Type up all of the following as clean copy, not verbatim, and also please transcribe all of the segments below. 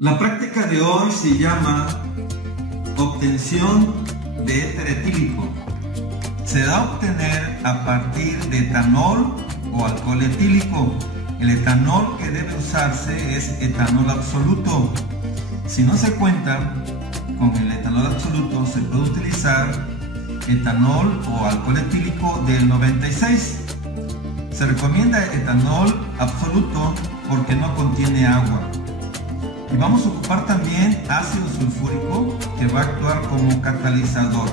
La práctica de hoy se llama obtención de éter etílico. Se da a obtener a partir de etanol o alcohol etílico. El etanol que debe usarse es etanol absoluto. Si no se cuenta con el etanol absoluto, se puede utilizar etanol o alcohol etílico del 96. Se recomienda etanol absoluto porque no contiene agua. Y vamos a ocupar también ácido sulfúrico que va a actuar como catalizador.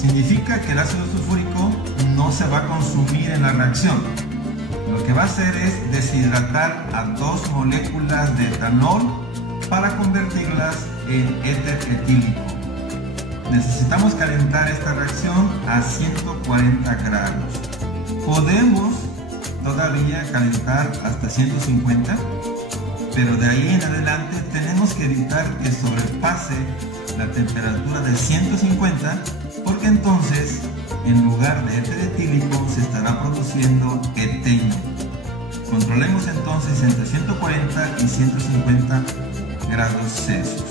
Significa que el ácido sulfúrico no se va a consumir en la reacción. Lo que va a hacer es deshidratar a dos moléculas de etanol para convertirlas en éter etílico. Necesitamos calentar esta reacción a 140 grados. Podemos todavía calentar hasta 150, pero de ahí en adelante tenemos que evitar que sobrepase la temperatura de 150, porque entonces en lugar de éter etílico se estará produciendo eteno. Controlemos entonces entre 140 y 150 grados Celsius.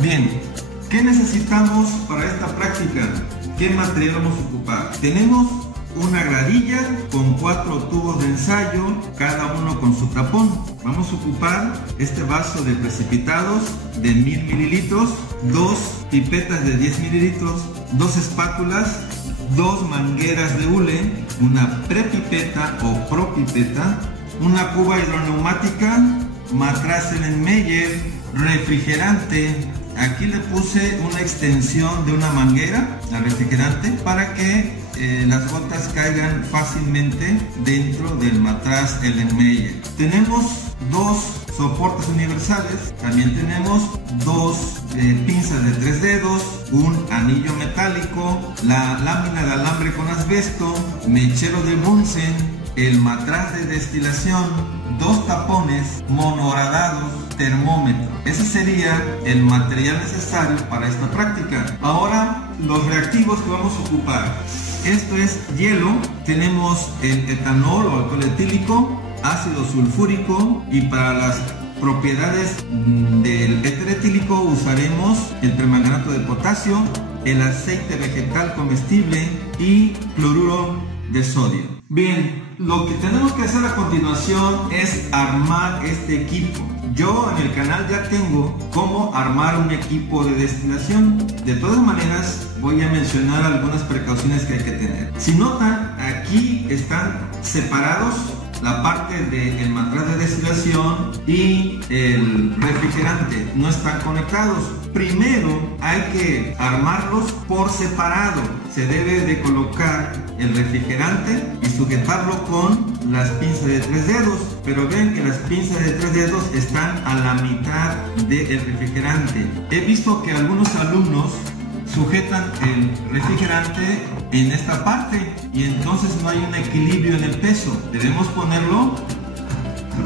Bien, ¿qué necesitamos para esta práctica? ¿Qué material vamos a ocupar? Tenemos una gradilla con 4 tubos de ensayo, cada uno con su tapón. Vamos a ocupar este vaso de precipitados de 1000 mililitros, 2 pipetas de 10 mililitros, 2 espátulas, 2 mangueras de hule, una prepipeta o propipeta, una cuba hidroneumática, matraz Erlenmeyer, refrigerante. Aquí le puse una extensión de una manguera al refrigerante para que las gotas caigan fácilmente dentro del matraz Erlenmeyer. Tenemos 2 soportes universales, también tenemos 2 pinzas de 3 dedos, un anillo metálico, la lámina de alambre con asbesto, mechero de Bunsen, el matraz de destilación, 2 tapones monohradados, termómetro. Ese sería el material necesario para esta práctica. Ahora, los reactivos que vamos a ocupar. Esto es hielo, tenemos el etanol o alcohol etílico, ácido sulfúrico, y para las propiedades del éter etílico usaremos el permanganato de potasio, el aceite vegetal comestible y cloruro de sodio. Bien, lo que tenemos que hacer a continuación es armar este equipo. Yo en el canal ya tengo cómo armar un equipo de destilación. De todas maneras, voy a mencionar algunas precauciones que hay que tener. Si notan, aquí están separados la parte del matraz de destilación y el refrigerante. No están conectados. Primero hay que armarlos por separado. Se debe de colocar el refrigerante y sujetarlo con las pinzas de 3 dedos. Pero ven que las pinzas de 3 dedos están a la mitad del refrigerante. He visto que algunos alumnos sujetan el refrigerante en esta parte y entonces no hay un equilibrio en el peso. Debemos ponerlo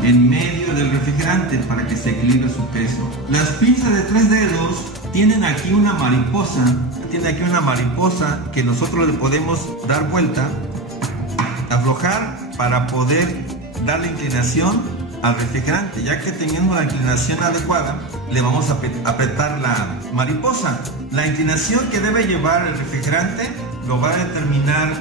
en medio del refrigerante para que se equilibre su peso. Las pinzas de 3 dedos tienen aquí una mariposa. Que nosotros le podemos dar vuelta, aflojar para poder dar la inclinación al refrigerante. Ya que teniendo la inclinación adecuada, le vamos a apretar la mariposa. La inclinación que debe llevar el refrigerante lo va a determinar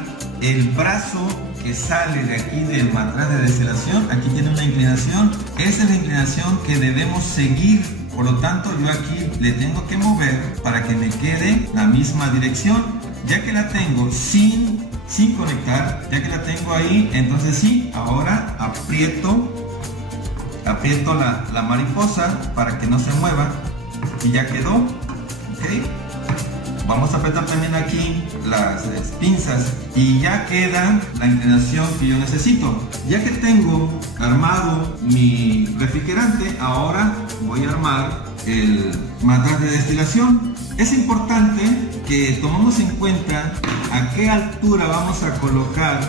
el brazo que sale de aquí del matraz de destilación. Aquí tiene una inclinación. Esa es la inclinación que debemos seguir. Por lo tanto, yo aquí le tengo que mover para que me quede la misma dirección. Ya que la tengo sin conectar, ya que la tengo ahí, entonces sí, ahora aprieto la mariposa para que no se mueva y ya quedó. ¿Okay? Vamos a apretar también aquí las pinzas y ya queda la inclinación que yo necesito. Ya que tengo armado mi refrigerante, ahora voy a armar el matraz de destilación. Es importante que tomemos en cuenta a qué altura vamos a colocar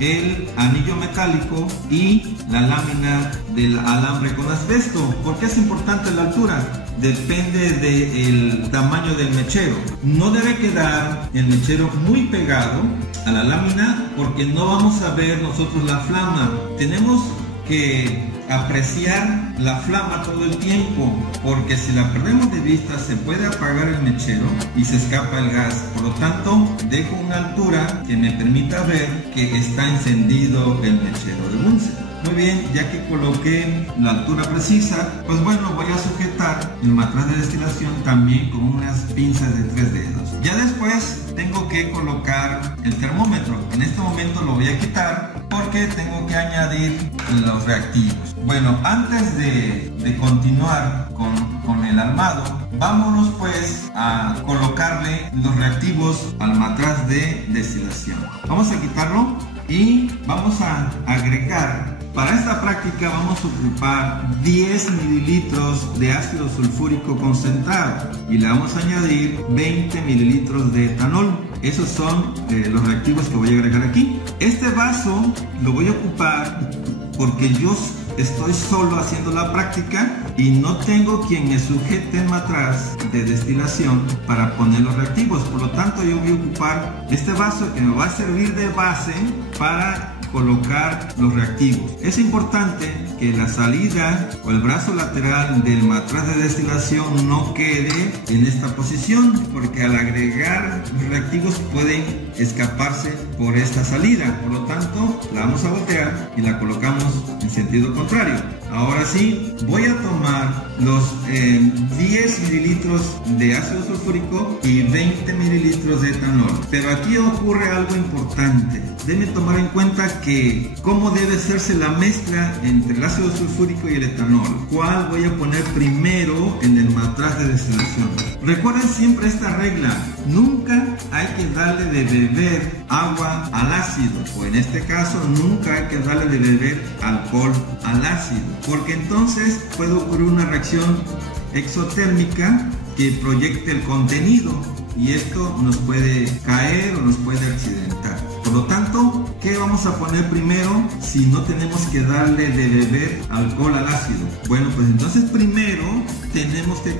el anillo metálico y la lámina del alambre con asbesto. ¿Por qué es importante la altura? Depende del tamaño del mechero. No debe quedar el mechero muy pegado a la lámina porque no vamos a ver nosotros la flama. Tenemos que apreciar la flama todo el tiempo, porque si la perdemos de vista se puede apagar el mechero y se escapa el gas. Por lo tanto, dejo una altura que me permita ver que está encendido el mechero de Bunsen. Muy bien, ya que coloqué la altura precisa, pues bueno, voy a sujetar el matraz de destilación también con unas pinzas de 3 dedos. Ya después tengo que colocar el termómetro. En este momento lo voy a quitar porque tengo que añadir los reactivos. Bueno, antes de continuar con el armado, vámonos pues a colocarle los reactivos al matraz de destilación. Vamos a quitarlo y vamos a agregar. Para esta práctica vamos a ocupar 10 mililitros de ácido sulfúrico concentrado y le vamos a añadir 20 mililitros de etanol. Esos son los reactivos que voy a agregar aquí. Este vaso lo voy a ocupar porque yo estoy solo haciendo la práctica y no tengo quien me sujete el matraz de destilación para poner los reactivos. Por lo tanto, yo voy a ocupar este vaso que me va a servir de base para colocar los reactivos. Es importante que la salida o el brazo lateral del matraz de destilación no quede en esta posición, porque al agregar los reactivos pueden escaparse por esta salida. Por lo tanto, la vamos a voltear y la colocamos en sentido contrario. Ahora sí, voy a tomar los 10 mililitros de ácido sulfúrico y 20 mililitros de etanol. Pero aquí ocurre algo importante. Deben tomar en cuenta que cómo debe hacerse la mezcla entre el ácido sulfúrico y el etanol. ¿Cuál voy a poner primero en el matraz de destilación? Recuerden siempre esta regla. Nunca hay que darle de beber agua al ácido, o en este caso nunca hay que darle de beber alcohol al ácido, porque entonces puede ocurrir una reacción exotérmica que proyecte el contenido y esto nos puede caer o nos puede accidentar. Por lo tanto, ¿qué vamos a poner primero si no tenemos que darle de beber alcohol al ácido? Bueno, pues entonces primero tenemos que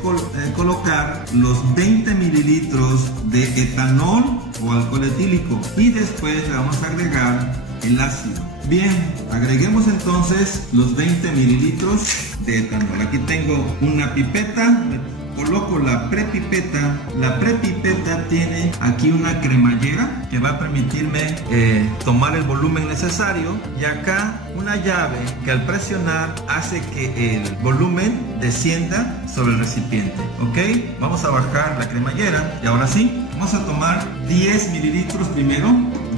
colocar los 20 mililitros de etanol o alcohol etílico y después le vamos a agregar el ácido. Bien, agreguemos entonces los 20 mililitros de etanol. Aquí tengo una pipeta. Coloco la prepipeta. La prepipeta tiene aquí una cremallera que va a permitirme tomar el volumen necesario, y acá una llave que al presionar hace que el volumen descienda sobre el recipiente. Ok, vamos a bajar la cremallera y ahora sí, vamos a tomar 10 mililitros primero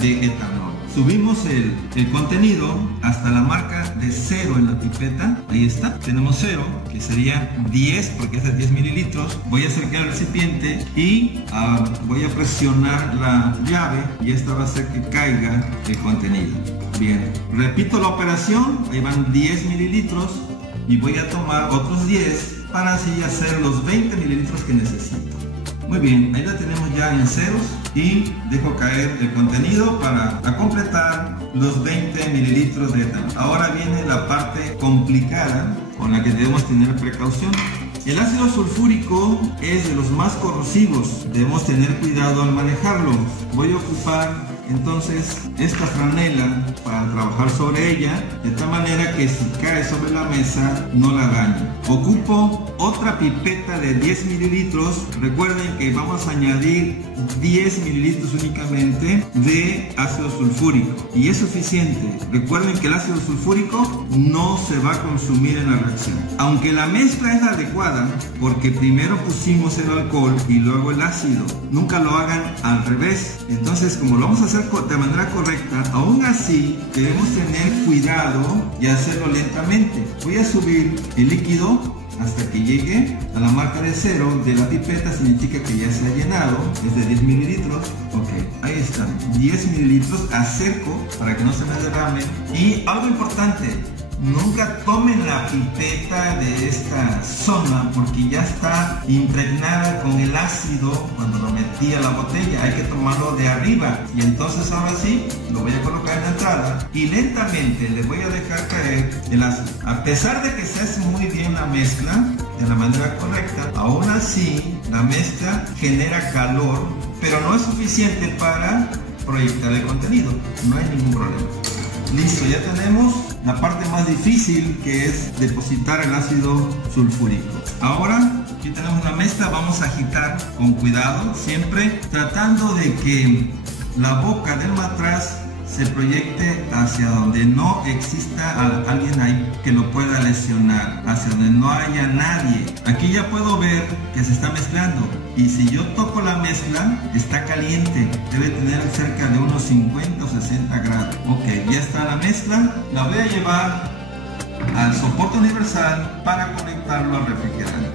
de etanol. Subimos el contenido hasta la marca de 0 en la pipeta. Ahí está, tenemos 0, que sería 10 porque es de 10 mililitros. Voy a acercar el recipiente y voy a presionar la llave y esta va a hacer que caiga el contenido. Bien, repito la operación. Ahí van 10 mililitros y voy a tomar otros 10 para así hacer los 20 mililitros que necesito. Muy bien, ahí la tenemos ya en ceros y dejo caer el contenido para completar los 20 mililitros de etanol. Ahora viene la parte complicada con la que debemos tener precaución. El ácido sulfúrico es de los más corrosivos, debemos tener cuidado al manejarlo. Voy a ocupar entonces esta franela para trabajar sobre ella, de tal manera que si cae sobre la mesa no la dañe. Ocupo otra pipeta de 10 mililitros. Recuerden que vamos a añadir 10 mililitros únicamente de ácido sulfúrico y es suficiente. Recuerden que el ácido sulfúrico no se va a consumir en la reacción, aunque la mezcla es la adecuada, porque primero pusimos el alcohol y luego el ácido. Nunca lo hagan al revés. Entonces, como lo vamos a hacer de manera correcta, aún así debemos tener cuidado y hacerlo lentamente. Voy a subir el líquido hasta que llegue a la marca de 0 de la pipeta. Significa que ya se ha llenado, es de 10 mililitros. Ok, ahí están, 10 mililitros. Acerco para que no se me derrame. Y algo importante, nunca tomen la pipeta de esta zona porque ya está impregnada con el ácido cuando lo metí a la botella. Hay que tomarlo de arriba y entonces ahora sí lo voy a colocar en la entrada y lentamente le voy a dejar caer el ácido. A pesar de que se hace muy bien la mezcla de la manera correcta, aún así la mezcla genera calor, pero no es suficiente para proyectar el contenido. No hay ningún problema. Listo, ya tenemos la parte más difícil, que es depositar el ácido sulfúrico. Ahora aquí tenemos la mezcla, vamos a agitar con cuidado, siempre tratando de que la boca del matraz se proyecte hacia donde no exista alguien ahí que lo pueda lesionar, hacia donde no haya nadie. Aquí ya puedo ver que se está mezclando, y si yo toco la mezcla, está caliente, debe tener cerca de unos 50 o 60 grados. Ok, ya está la mezcla, la voy a llevar al soporte universal para conectarlo al refrigerante.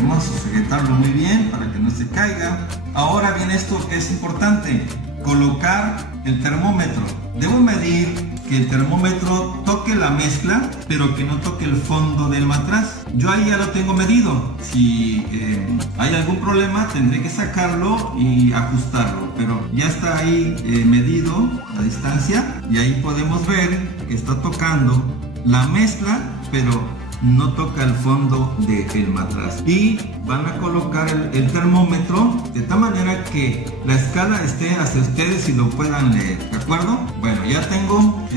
Vamos a sujetarlo muy bien para que no se caiga. Ahora viene esto que es importante: colocar el termómetro. Debo medir que el termómetro toque la mezcla, pero que no toque el fondo del matraz. Yo ahí ya lo tengo medido. Si hay algún problema, tendré que sacarlo y ajustarlo, pero ya está ahí medido la distancia, y ahí podemos ver que está tocando la mezcla, pero no toca el fondo del matraz. Y van a colocar el termómetro de tal manera que la escala esté hacia ustedes y lo puedan leer, ¿de acuerdo? Bueno, ya tengo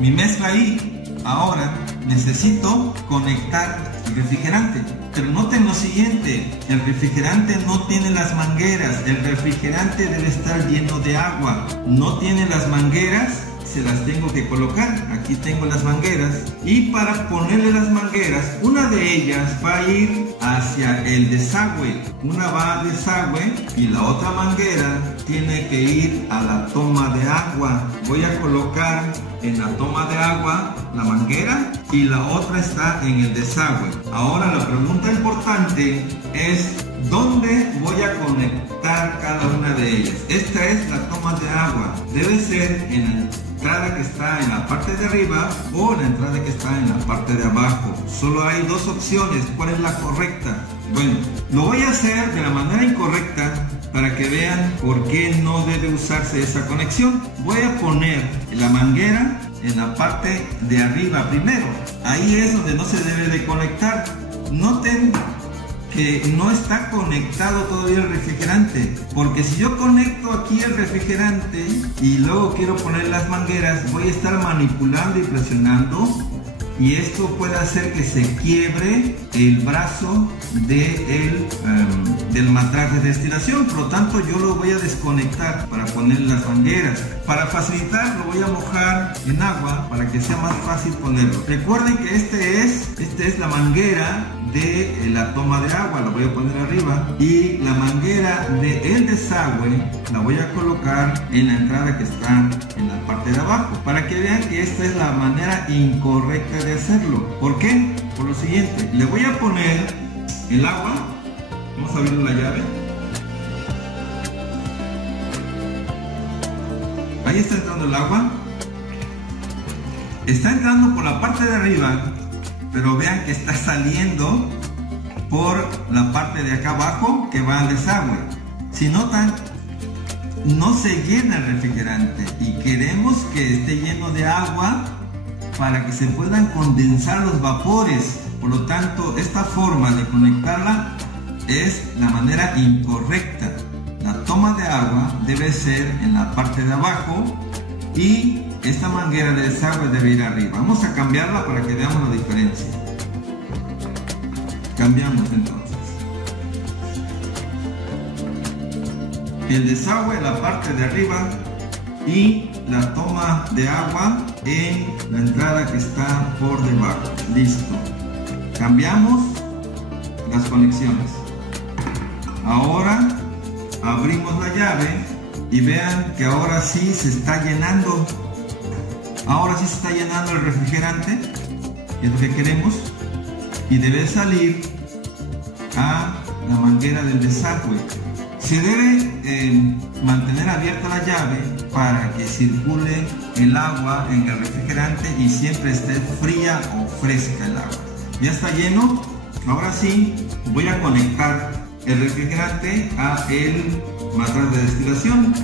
mi mezcla ahí. Ahora necesito conectar el refrigerante, pero noten lo siguiente: el refrigerante no tiene las mangueras, el refrigerante debe estar lleno de agua, no tiene las mangueras. Se las tengo que colocar. Aquí tengo las mangueras, y para ponerle las mangueras, una de ellas va a ir hacia el desagüe, una va al desagüe y la otra manguera tiene que ir a la toma de agua. Voy a colocar en la toma de agua la manguera y la otra está en el desagüe. Ahora la pregunta importante es: ¿dónde voy a conectar cada una de ellas? Esta es la toma de agua, debe ser en la entrada que está en la parte de arriba o la entrada que está en la parte de abajo. Solo hay dos opciones. ¿Cuál es la correcta? Bueno, lo voy a hacer de la manera incorrecta para que vean por qué no debe usarse esa conexión. Voy a poner la manguera en la parte de arriba primero. Ahí es donde no se debe de conectar. Noten que no está conectado todavía el refrigerante, porque si yo conecto aquí el refrigerante y luego quiero poner las mangueras, voy a estar manipulando y presionando, y esto puede hacer que se quiebre el brazo del matraz de destilación. Por lo tanto, yo lo voy a desconectar para poner las mangueras. Para facilitar, lo voy a mojar en agua para que sea más fácil ponerlo. Recuerden que esta es la manguera de la toma de agua, la voy a poner arriba, y la manguera del desagüe la voy a colocar en la entrada que está en la parte de abajo, para que vean que esta es la manera incorrecta de hacerlo. ¿Por qué? Por lo siguiente: le voy a poner el agua, vamos a abrir la llave, ahí está entrando el agua, está entrando por la parte de arriba, pero vean que está saliendo por la parte de acá abajo que va al desagüe. Si notan, no se llena el refrigerante, y queremos que esté lleno de agua para que se puedan condensar los vapores. Por lo tanto, esta forma de conectarla es la manera incorrecta. La toma de agua debe ser en la parte de abajo y esta manguera de desagüe debe ir arriba. Vamos a cambiarla para que veamos la diferencia. Cambiamos entonces. El desagüe en la parte de arriba y la toma de agua en la entrada que está por debajo. Listo. Cambiamos las conexiones. Ahora abrimos la llave y vean que ahora sí se está llenando. Ahora sí se está llenando el refrigerante, que es lo que queremos, y debe salir a la manguera del desagüe. Se debe mantener abierta la llave para que circule el agua en el refrigerante y siempre esté fría o fresca el agua. Ya está lleno. Ahora sí voy a conectar el refrigerante a el matraz de destilación.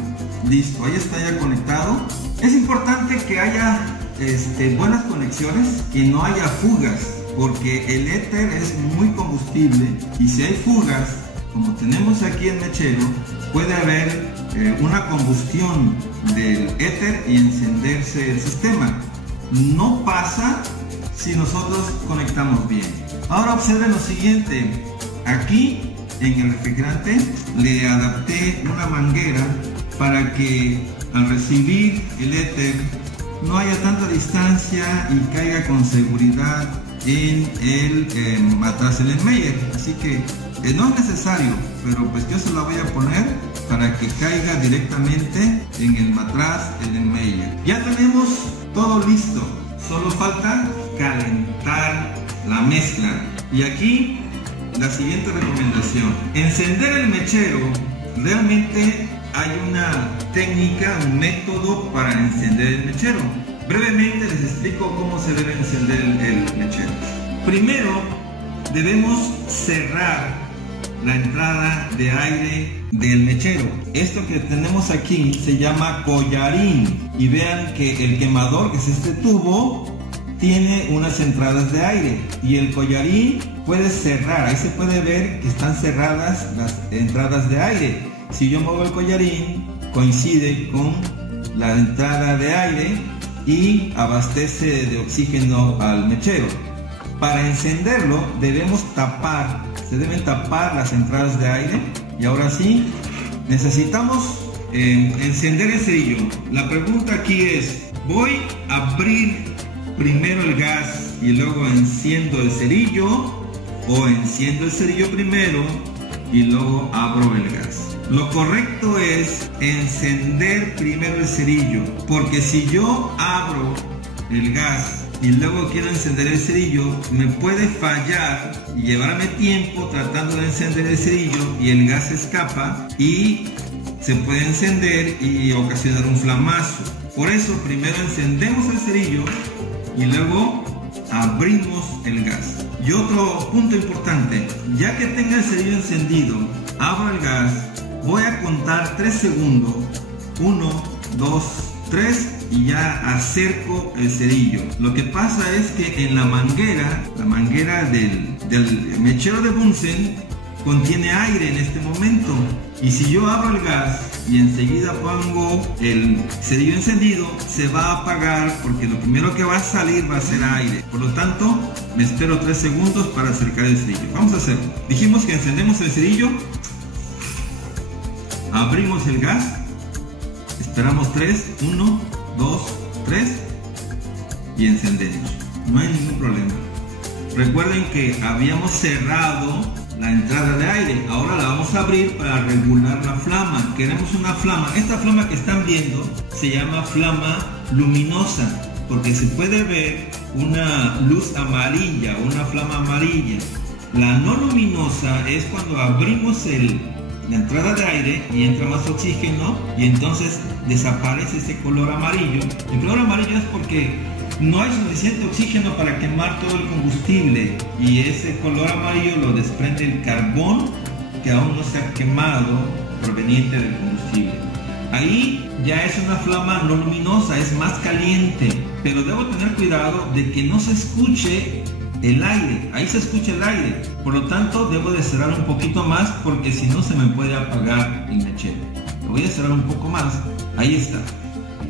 Listo, ahí está ya conectado. Es importante que haya buenas conexiones, que no haya fugas, porque el éter es muy combustible y si hay fugas, como tenemos aquí el mechero, puede haber una combustión del éter y encenderse el sistema. no pasa si nosotros conectamos bien. Ahora observen lo siguiente. Aquí en el refrigerante le adapté una manguera para que al recibir el éter no haya tanta distancia y caiga con seguridad en el matraz Erlenmeyer. Así que no es necesario, pero pues yo se la voy a poner para que caiga directamente en el matraz Erlenmeyer. Ya tenemos todo listo, solo falta calentar la mezcla. Y aquí la siguiente recomendación: encender el mechero. Realmente hay una técnica, un método para encender el mechero. Brevemente les explico cómo se debe encender el mechero. Primero debemos cerrar la entrada de aire del mechero. Esto que tenemos aquí se llama collarín, y vean que el quemador, que es este tubo, tiene unas entradas de aire, y el collarín puede cerrar. Ahí se puede ver que están cerradas las entradas de aire. Si yo muevo el collarín, coincide con la entrada de aire y abastece de oxígeno al mechero. Para encenderlo debemos tapar, se deben tapar las entradas de aire. Y ahora sí, necesitamos encender el cerillo. La pregunta aquí es: ¿voy a abrir primero el gas y luego enciendo el cerillo, o enciendo el cerillo primero y luego abro el gas? Lo correcto es encender primero el cerillo, porque si yo abro el gas y luego quiero encender el cerillo, me puede fallar y llevarme tiempo tratando de encender el cerillo, y el gas escapa y se puede encender y ocasionar un flamazo. Por eso primero encendemos el cerillo y luego abrimos el gas. Y otro punto importante: ya que tenga el cerillo encendido, abro el gas, voy a contar 3 segundos. 1, 2, 3, y ya acerco el cerillo. Lo que pasa es que en la manguera del mechero de Bunsen contiene aire en este momento, y si yo abro el gas y enseguida pongo el cerillo encendido, se va a apagar, porque lo primero que va a salir va a ser aire. Por lo tanto, me espero 3 segundos para acercar el cerillo. Vamos a hacerlo. Dijimos que encendemos el cerillo, abrimos el gas, esperamos 3, 1, 2, 3 y encendemos. No hay ningún problema. Recuerden que habíamos cerrado la entrada de aire. Ahora la vamos a abrir para regular la flama. Queremos una flama. Esta flama que están viendo se llama flama luminosa, porque se puede ver una luz amarilla, una flama amarilla. La no luminosa es cuando abrimos la entrada de aire y entra más oxígeno, y entonces desaparece ese color amarillo. El color amarillo es porque no hay suficiente oxígeno para quemar todo el combustible, y ese color amarillo lo desprende el carbón que aún no se ha quemado proveniente del combustible. Ahí ya es una flama no luminosa, es más caliente, pero debo tener cuidado de que no se escuche el aire. Ahí se escucha el aire, por lo tanto debo de cerrar un poquito más, porque si no se me puede apagar el mechero. Lo voy a cerrar un poco más. Ahí está.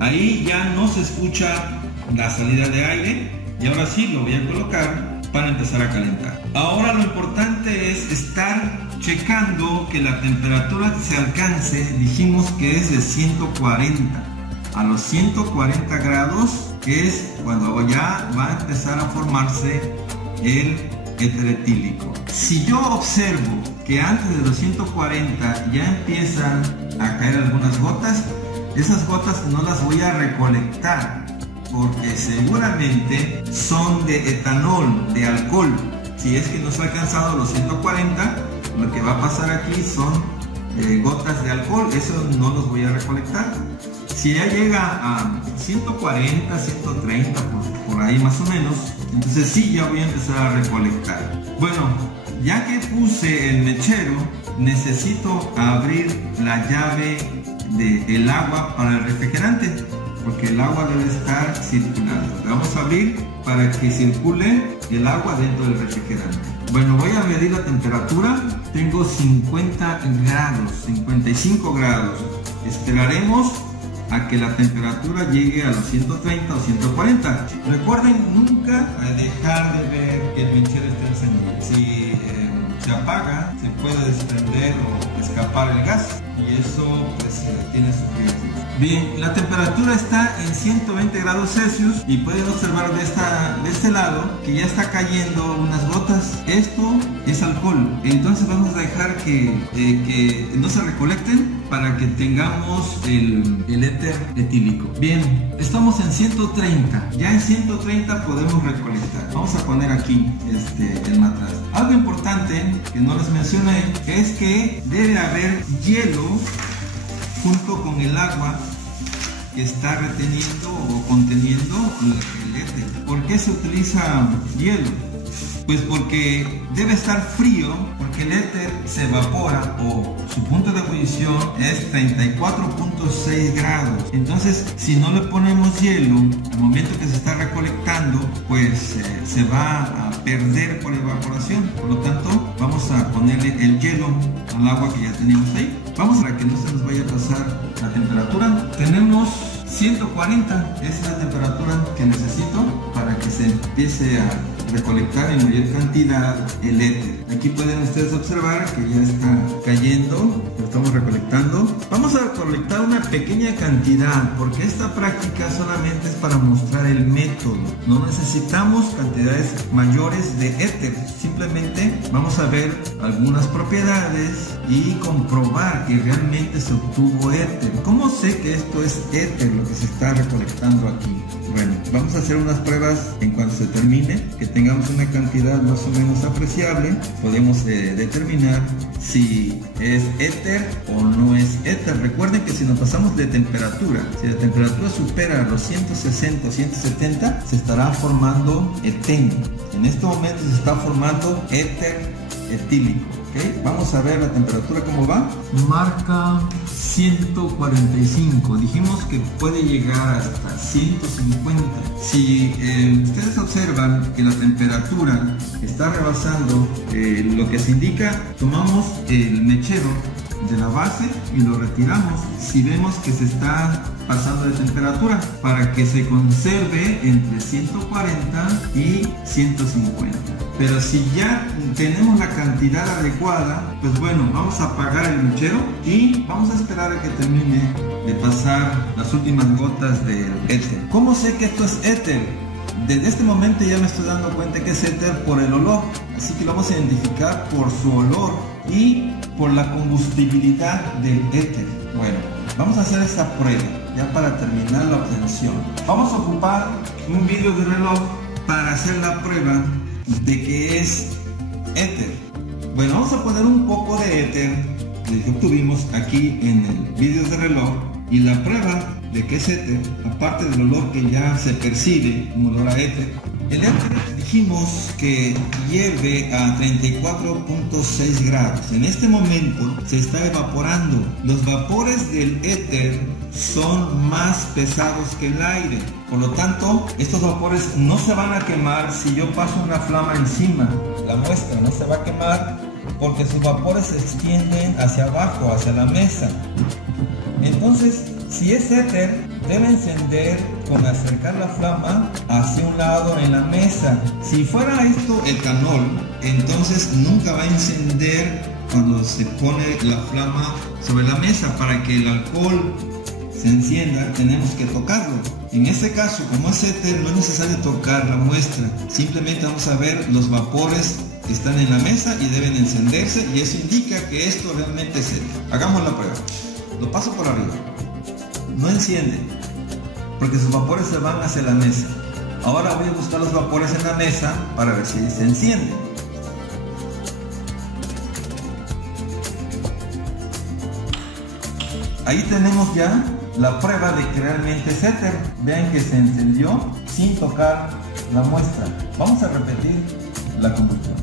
Ahí ya no se escucha la salida de aire, y ahora sí lo voy a colocar para empezar a calentar. Ahora lo importante es estar checando que la temperatura que se alcance, dijimos que es de 140. A los 140 grados es cuando ya va a empezar a formarse el éter etílico. Si yo observo que antes de los 140 ya empiezan a caer algunas gotas, esas gotas no las voy a recolectar, porque seguramente son de etanol, de alcohol. Si es que no se ha alcanzado los 140, lo que va a pasar aquí son gotas de alcohol. Eso no los voy a recolectar. Si ya llega a 140, 130, por ahí más o menos, entonces sí, ya voy a empezar a recolectar. Bueno, ya que puse el mechero, necesito abrir la llave del agua para el refrigerante, porque el agua debe estar circulando. La vamos a abrir para que circule el agua dentro del refrigerante. Bueno, voy a medir la temperatura. Tengo 50 grados, 55 grados. Esperaremos a que la temperatura llegue a los 130 o 140. Recuerden nunca dejar de ver que el mechero esté encendido. Si se apaga, se puede desprender o escapar el gas y eso pues tiene sus riesgos. Bien, la temperatura está en 120 grados Celsius y pueden observar de este lado que ya está cayendo unas gotas. Esto es alcohol, entonces vamos a dejar que no se recolecten para que tengamos el éter etílico. Bien, estamos en 130, ya en 130 podemos recolectar. Vamos a poner aquí el matraz. Algo importante que no les mencioné es que debe haber hielo junto con el agua que está reteniendo o conteniendo el éter. ¿Por qué se utiliza hielo? Pues porque debe estar frío, porque el éter se evapora o su punto de ebullición es 34.6 grados. Entonces, si no le ponemos hielo al momento que se está recolectando, pues se va a perder por evaporación. Por lo tanto, vamos a ponerle el hielo al agua que ya teníamos ahí. Vamos a que no se nos vaya a pasar la temperatura. Tenemos 140, esa es la temperatura que necesito para que se empiece a recolectar en mayor cantidad el éter. Aquí pueden ustedes observar que ya está cayendo, lo estamos recolectando. Vamos a recolectar una pequeña cantidad porque esta práctica solamente es para mostrar el método. No necesitamos cantidades mayores de éter, simplemente vamos a ver algunas propiedades y comprobar que realmente se obtuvo éter. ¿Cómo sé que esto es éter lo que se está recolectando aquí? Bueno, vamos a hacer unas pruebas en cuanto se termine, que tengamos una cantidad más o menos apreciable. Podemos determinar si es éter o no es éter. Recuerden que si nos pasamos de temperatura, si la temperatura supera los 160 o 170, se estará formando eteno. En este momento se está formando éter etílico. ¿Okay? Vamos a ver la temperatura cómo va. Marca 145. Dijimos que puede llegar hasta 150. Si ustedes observan que la temperatura está rebasando lo que se indica, tomamos el mechero de la base y lo retiramos si vemos que se está pasando de temperatura, para que se conserve entre 140 y 150. Pero si ya tenemos la cantidad adecuada, pues bueno, vamos a apagar el mechero y vamos a esperar a que termine de pasar las últimas gotas del éter. ¿Cómo sé que esto es éter? Desde este momento ya me estoy dando cuenta que es éter por el olor, así que lo vamos a identificar por su olor y por la combustibilidad del éter. Bueno, vamos a hacer esta prueba ya para terminar la obtención. Vamos a ocupar un vidrio de reloj para hacer la prueba de que es éter. Bueno, vamos a poner un poco de éter que obtuvimos aquí en el vidrio de reloj y la prueba de que es éter, aparte del olor que ya se percibe, un olor a éter. El éter dijimos que hierve a 34.6 grados. En este momento se está evaporando. Los vapores del éter son más pesados que el aire. Por lo tanto, estos vapores no se van a quemar si yo paso una flama encima. La muestra no se va a quemar porque sus vapores se extienden hacia abajo, hacia la mesa. Entonces, si es éter, debe encender con acercar la flama hacia un lado en la mesa. Si fuera esto etanol, entonces nunca va a encender cuando se pone la flama sobre la mesa. Para que el alcohol se encienda, tenemos que tocarlo. En este caso, como es éter, no es necesario tocar la muestra. Simplemente vamos a ver los vapores que están en la mesa y deben encenderse, y eso indica que esto realmente es éter. Hagamos la prueba. Lo paso por arriba. No enciende, porque sus vapores se van hacia la mesa. Ahora voy a buscar los vapores en la mesa para ver si se enciende. Ahí tenemos ya la prueba de que realmente es éter. Vean que se encendió sin tocar la muestra. Vamos a repetir la combustión.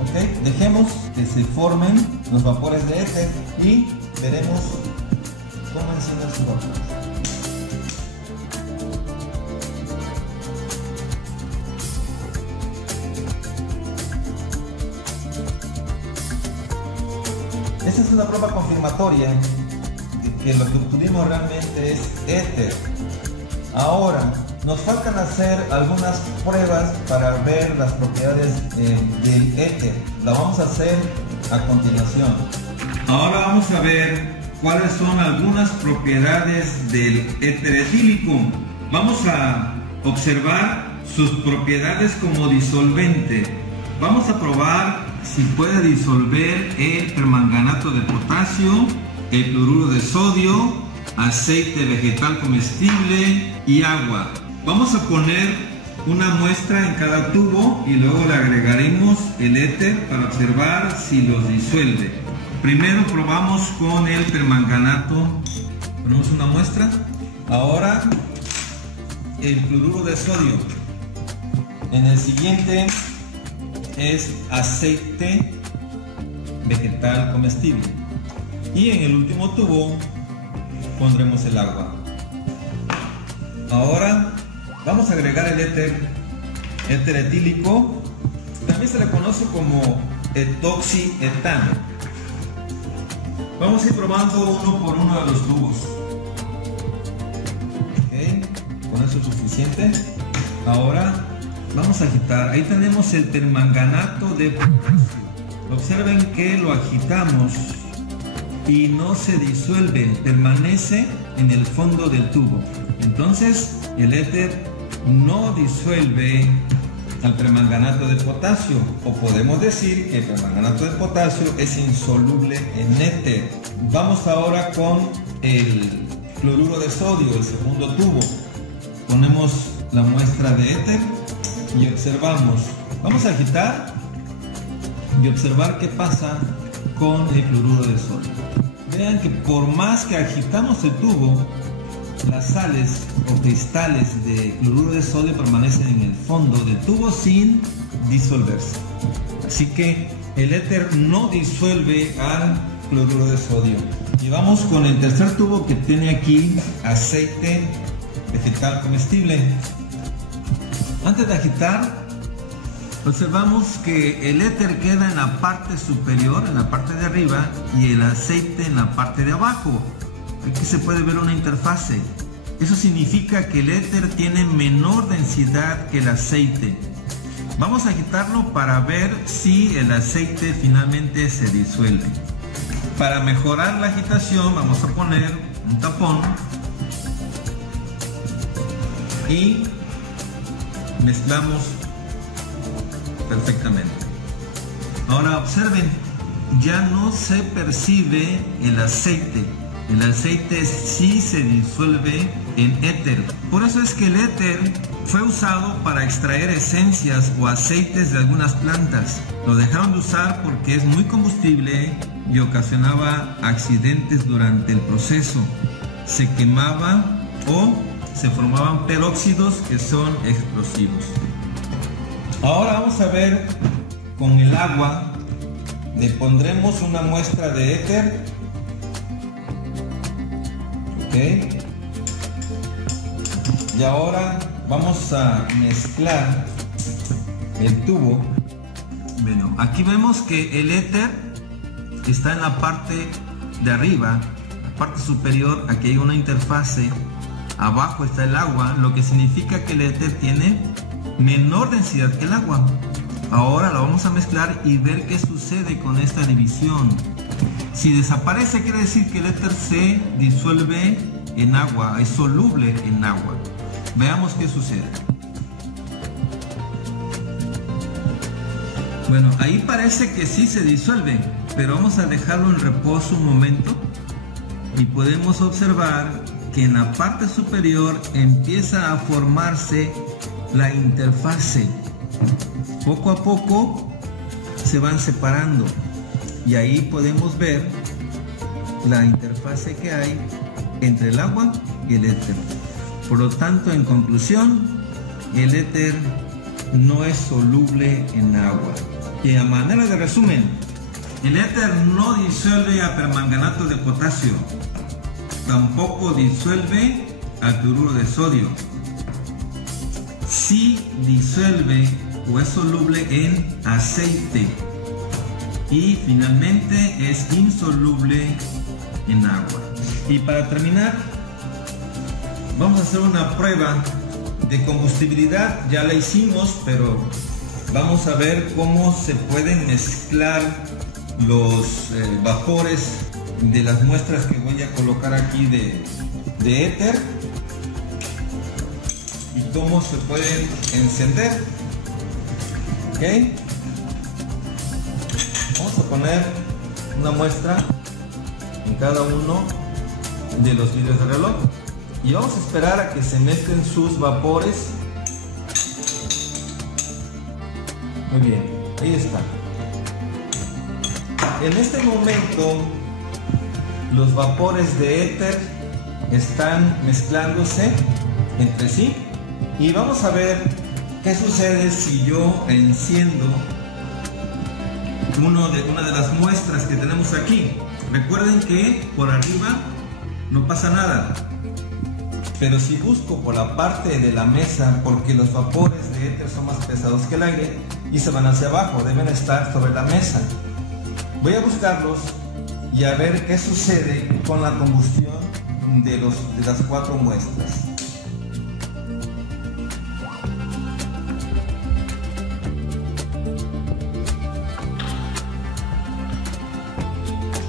Ok, dejemos que se formen los vapores de éter y veremos cómo encienden sus vapores. Esta es una prueba confirmatoria que lo que obtuvimos realmente es éter. Ahora, nos faltan hacer algunas pruebas para ver las propiedades del éter. La vamos a hacer a continuación. Ahora vamos a ver cuáles son algunas propiedades del éter etílico. Vamos a observar sus propiedades como disolvente. Vamos a probar si puede disolver el permanganato de potasio, el cloruro de sodio, aceite vegetal comestible y agua. Vamos a poner una muestra en cada tubo y luego le agregaremos el éter para observar si los disuelve. Primero probamos con el permanganato. Ponemos una muestra. Ahora el cloruro de sodio. En el siguiente es aceite vegetal comestible. Y en el último tubo pondremos el agua. Ahora vamos a agregar el éter etílico. También se le conoce como etoxietano. Vamos a ir probando uno por uno de los tubos. Okay, con eso es suficiente. Ahora vamos a agitar. Ahí tenemos el permanganato de potasio. Observen que lo agitamos y no se disuelve, permanece en el fondo del tubo. Entonces el éter no disuelve al permanganato de potasio, o podemos decir que el permanganato de potasio es insoluble en éter. Vamos ahora con el cloruro de sodio, el segundo tubo. Ponemos la muestra de éter y observamos. Vamos a agitar y observar qué pasa con el cloruro de sodio. Vean que por más que agitamos el tubo, las sales o cristales de cloruro de sodio permanecen en el fondo del tubo sin disolverse. Así que el éter no disuelve al cloruro de sodio. Y vamos con el tercer tubo, que tiene aquí aceite vegetal comestible. Antes de agitar, observamos que el éter queda en la parte superior, en la parte de arriba, y el aceite en la parte de abajo. Aquí se puede ver una interfase. Eso significa que el éter tiene menor densidad que el aceite. Vamos a agitarlo para ver si el aceite finalmente se disuelve. Para mejorar la agitación vamos a poner un tapón y mezclamos perfectamente. Ahora observen, ya no se percibe el aceite. El aceite sí se disuelve en éter. Por eso es que el éter fue usado para extraer esencias o aceites de algunas plantas. Lo dejaron de usar porque es muy combustible y ocasionaba accidentes durante el proceso. Se quemaba o se formaban peróxidos que son explosivos. Ahora vamos a ver con el agua. Le pondremos una muestra de éter. Okay. Y ahora vamos a mezclar el tubo. Bueno, aquí vemos que el éter está en la parte de arriba, la parte superior. Aquí hay una interfase. Abajo está el agua, lo que significa que el éter tiene menor densidad que el agua. Ahora lo vamos a mezclar y ver qué sucede con esta división. Si desaparece, quiere decir que el éter se disuelve en agua, es soluble en agua. Veamos qué sucede. Bueno, ahí parece que sí se disuelve, pero vamos a dejarlo en reposo un momento y podemos observar que en la parte superior empieza a formarse la interfase. Poco a poco se van separando y ahí podemos ver la interfase que hay entre el agua y el éter. Por lo tanto, en conclusión, el éter no es soluble en agua. Y a manera de resumen, el éter no disuelve a permanganato de potasio, tampoco disuelve al cloruro de sodio. Sí disuelve o es soluble en aceite y finalmente es insoluble en agua. Y para terminar, vamos a hacer una prueba de combustibilidad. Ya la hicimos, pero vamos a ver cómo se pueden mezclar los vapores de las muestras que voy a colocar aquí de éter y cómo se pueden encender. Ok, vamos a poner una muestra en cada uno de los vidrios de reloj y vamos a esperar a que se mezclen sus vapores. Muy bien, ahí está. En este momento los vapores de éter están mezclándose entre sí y vamos a ver qué sucede si yo enciendo una de las muestras que tenemos aquí. Recuerden que por arriba no pasa nada, pero si busco por la parte de la mesa, porque los vapores de éter son más pesados que el aire y se van hacia abajo, deben estar sobre la mesa. Voy a buscarlos y a ver qué sucede con la combustión de las 4 muestras.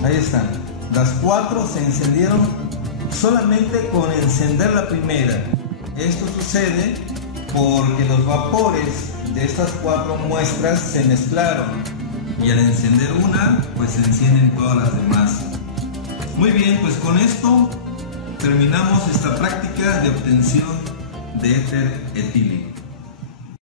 Ahí están, las 4 se encendieron solamente con encender la primera. Esto sucede porque los vapores de estas 4 muestras se mezclaron y al encender una, pues se encienden todas las demás. Muy bien, pues con esto terminamos esta práctica de obtención de éter etílico.